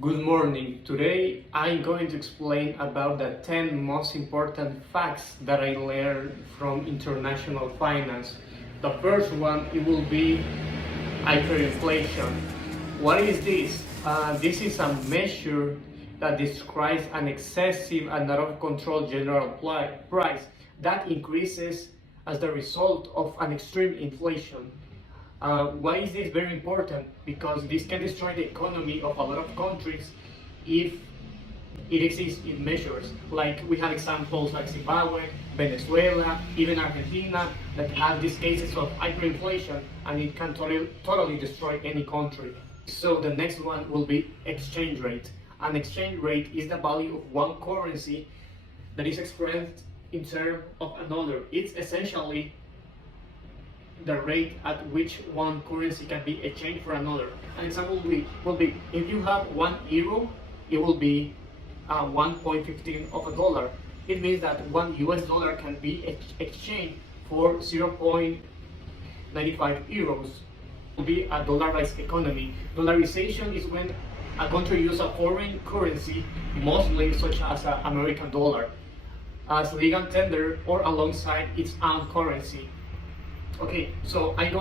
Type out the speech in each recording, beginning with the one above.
Good morning. Today I'm going to explain about the 10 most important facts that I learned from international finance. The first one it will be hyperinflation. What is this? This is a measure that describes an excessive and out of control general price that increases as the result of an extreme inflation. Why is this very important? Because this can destroy the economy of a lot of countries if it exists in measures. Like we have examples like Zimbabwe, Venezuela, even Argentina that have these cases of hyperinflation, and it can totally destroy any country. So the next one will be exchange rate. An exchange rate is the value of one currency that is expressed in terms of another. It's essentially the rate at which one currency can be exchanged for another. An example will be if you have 1 euro, it will be 1.15 of a dollar. It means that 1 US dollar can be exchanged for 0.95 euros. It will be a dollarized economy. Dollarization is when a country uses a foreign currency, mostly such as an American dollar, as legal tender or alongside its own currency. Okay, so I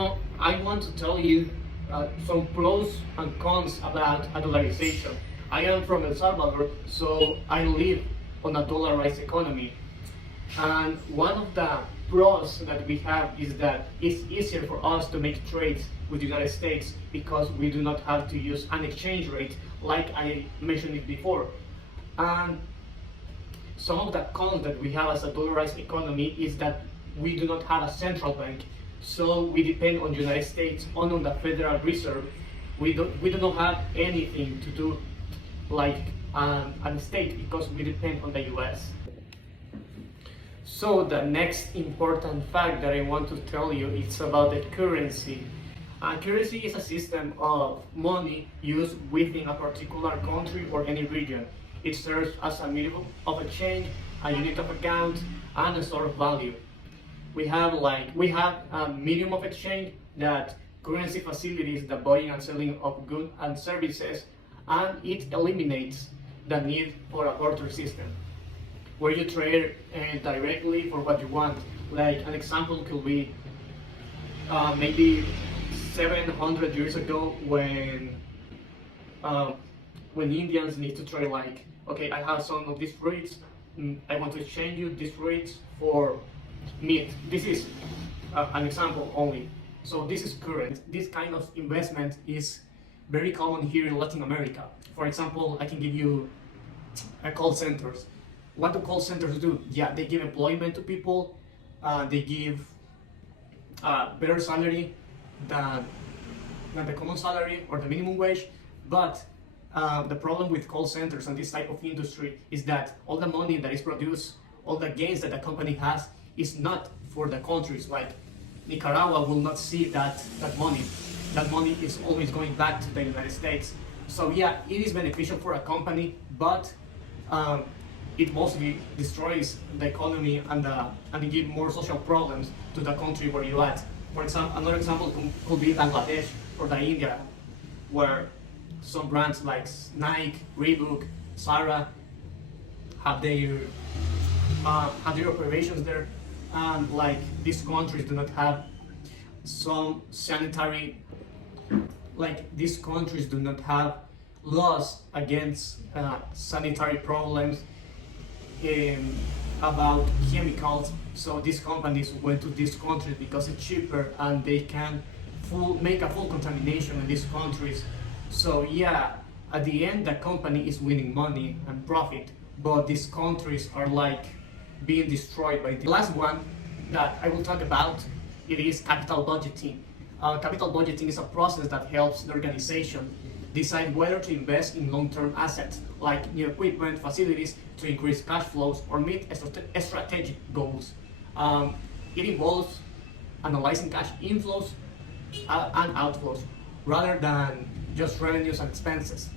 want to tell you some pros and cons about a dollarization. I am from El Salvador, so I live on a dollarized economy. And one of the pros that we have is that it's easier for us to make trades with the United States because we do not have to use an exchange rate like I mentioned it before. And some of the cons that we have as a dollarized economy is that we do not have a central bank. So we depend on the United States, on the Federal Reserve. We do not have anything to do like a state because we depend on the US. So the next important fact that I want to tell you is about the currency. Currency is a system of money used within a particular country or any region. It serves as a medium of exchange, a unit of account, and a store of value. We have a medium of exchange that currency facilitates the buying and selling of goods and services, and it eliminates the need for a barter system where you trade directly for what you want. Like an example could be maybe 700 years ago when Indians need to trade, like, okay, I have some of these fruits, I want to exchange you these fruits for meat. This is an example only. So this is current. This kind of investment is very common here in Latin America. For example, I can give you call centers. What do call centers do? Yeah, they give employment to people. They give better salary than the common salary or the minimum wage. But the problem with call centers and this type of industry is that all the money that is produced, all the gains that the company has, is not for the countries. Like Nicaragua will not see that money. That money is always going back to the United States. So yeah, it is beneficial for a company, but it mostly destroys the economy and it gives more social problems to the country where you at. For example, another example could be Bangladesh or the India, where some brands like Nike, Reebok, Zara have their operations there, and like these countries do not have some sanitary, like these countries do not have laws against sanitary problems about chemicals. So these companies went to these countries because it's cheaper and they can make a full contamination in these countries. So yeah, at the end the company is winning money and profit, but these countries are like being destroyed by the last one that I will talk about. It is capital budgeting. Capital budgeting is a process that helps the organization decide whether to invest in long-term assets like new equipment, facilities to increase cash flows or meet strategic goals. It involves analyzing cash inflows and outflows rather than just revenues and expenses.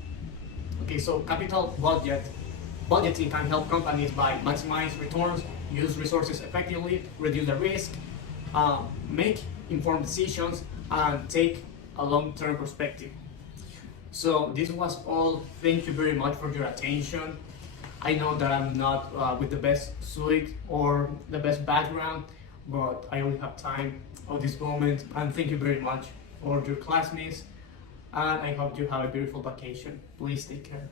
Okay, so capital budgeting can help companies by maximize returns, use resources effectively, reduce the risk, make informed decisions, and take a long-term perspective. So this was all. Thank you very much for your attention. I know that I'm not with the best suite or the best background, but I only have time of this moment. And thank you very much for your classmates. And I hope you have a beautiful vacation. Please take care.